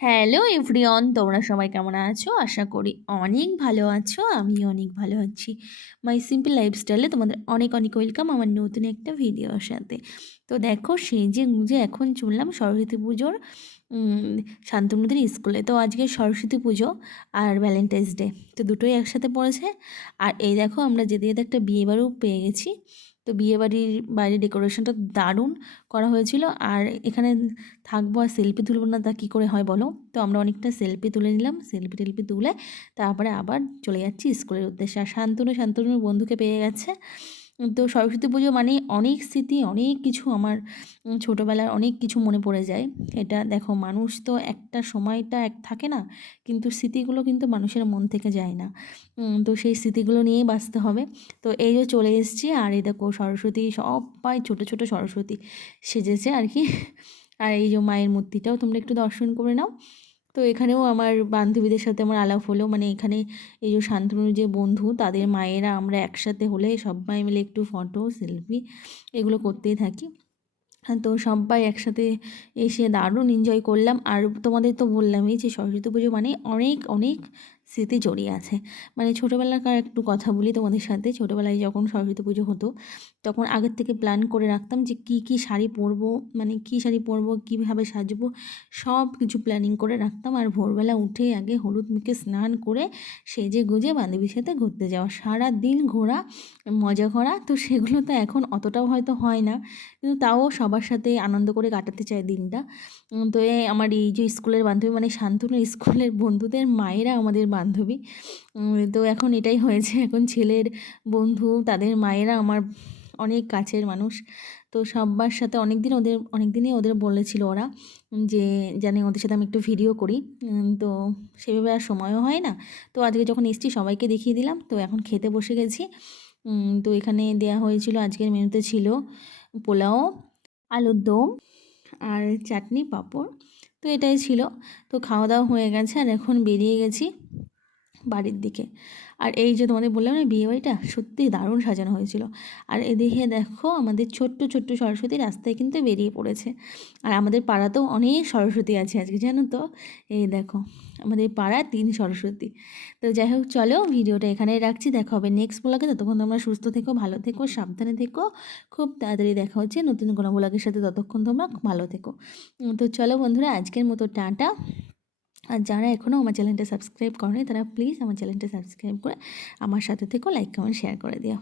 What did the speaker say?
Hello everyone, তোমরা সবাই কেমন আছো? আশা করি অনেক ভালো আছো। আমি অনেক ভালো আছি। মাই সিম্পল লাইফস্টাইলে তোমাদের অনেক অনেক ওয়েলকাম আমার নতুন একটা ভিডিওর সাথে। তো দেখো, সেজে গুঁজে এখন চললাম সরস্বতী পুজোর শান্তনুদের স্কুলে। তো আজকে সরস্বতী পুজো আর ভ্যালেন্টাইন্স ডে, তো দুটোই একসাথে পড়েছে। আর এই দেখো, আমরা যেতে যেতে একটা বিয়েবাড়িও পেয়ে গেছি। তো বিয়েবাড়ির বাইরে ডেকোরেশনটা দারুণ করা হয়েছিল। আর এখানে থাকবো আর সেলফি তুলবো না, তা কী করে হয় বলো? তো আমরা অনেকটা সেলফি তুলে নিলাম। সেলফি টেলফি তুলে তারপরে আবার চলে যাচ্ছি স্কুলের উদ্দেশ্যে। আর শান্তনুর বন্ধুকে পেয়ে গেছে। তো সরস্বতী পুজো মানেই অনেক স্মৃতি, অনেক কিছু আমার ছোটোবেলার অনেক কিছু মনে পড়ে যায়। এটা দেখো, মানুষ তো একটা সময়টা এক থাকে না, কিন্তু স্মৃতিগুলো কিন্তু মানুষের মন থেকে যায় না। তো সেই স্মৃতিগুলো নিয়েই বাঁচতে হবে। তো এই যে চলে এসেছি, আর এই দেখো সরস্বতী সবাই ছোটো ছোটো সরস্বতী সেজেছে আর কি। আর এই যে মায়ের মূর্তিটাও তোমরা একটু দর্শন করে নাও। তো এখানেও আমার বান্ধবীদের সাথে আমার আলাপ হলো, মানে এখানে এই যে শান্তনুর যে বন্ধু তাদের মায়েরা আমরা একসাথে হলে সবাই মিলে একটু ফটো সেলফি এগুলো করতেই থাকি। হ্যাঁ, তো সবাই একসাথে এসে দারুণ এনজয় করলাম। আর তোমাদের তো বললামই যে সরস্বতী পুজো মানে অনেক অনেক স্মৃতি জড়িয়ে আছে। মানে ছোটোবেলাকার একটু কথা বলি তোমাদের সাথে। ছোটোবেলায় যখন সরস্বতী পুজো হতো, তখন আগের থেকে প্ল্যান করে রাখতাম যে কী কী শাড়ি পরবো, মানে কী শাড়ি পরবো, কীভাবে সাজবো, সব কিছু প্ল্যানিং করে রাখতাম। আর ভোরবেলা উঠে আগে হলুদ মেখে স্নান করে সেজে গুজে বান্ধবীর সাথে ঘুরতে যাওয়া, সারা দিন ঘোরা, মজা করা। তো সেগুলো তো এখন অতটাও হয়তো হয় না, কিন্তু তাও সবার সাথে আনন্দ করে কাটাতে চাই দিনটা। তো আমার এই যে স্কুলের বান্ধবী, মানে শান্তনুর স্কুলের বন্ধুদের মায়েরা আমাদের বান্ধবী। তো এখন এটাই হয়েছে, এখন ছেলের বন্ধু তাদের মায়েরা আমার অনেক কাছের মানুষ। তো সবার সাথে অনেক দিনই ওদের বলেছিল ওরা যে জানি ওদের সাথে আমি একটু ভিডিও করি। তো সেভাবে আর সময়ও হয় না। তো আজকে যখন এসেছি সবাইকে দেখিয়ে দিলাম। তো এখন খেতে বসে গেছি। তো এখানে দেয়া হয়েছিল, আজকের মেনুতে ছিল পোলাও, আলুর দম আর চাটনি, পাঁপড়। তো এটাই ছিল। তো খাওয়া দাওয়া হয়ে গেছে, আর এখন বেরিয়ে গেছি বাড়ির দিকে। আর এই যে তোমাদের বললাম না, বিয়েবাড়িটা সত্যিই দারুণ সাজানো হয়েছিল। আর এদিকে দেখো, আমাদের ছোট্ট ছোট্ট সরস্বতী রাস্তায় কিন্তু বেরিয়ে পড়েছে। আর আমাদের পাড়াতেও অনেক সরস্বতী আছে আজকে, জানো তো? এই দেখো, আমাদের পাড়া 3 সরস্বতী। তো যাই হোক, চলো ভিডিওটা এখানেই রাখছি। দেখা হবে নেক্সট ব্লগে। ততক্ষণ তোমরা সুস্থ থেকো, ভালো থেকো, সাবধানে থেকো। খুব তাড়াতাড়ি দেখা হচ্ছে নতুন কোনো ব্লগের সাথে। ততক্ষণ তোমরা ভালো থেকো। তো চলো বন্ধুরা, আজকের মতো টাটা। আর যারা এখনও আমার চ্যানেলটা সাবস্ক্রাইব করেনি, তারা প্লিজ আমার চ্যানেলটা সাবস্ক্রাইব করে আমার সাথে থেকো, লাইক কমেন্ট শেয়ার করে দিও।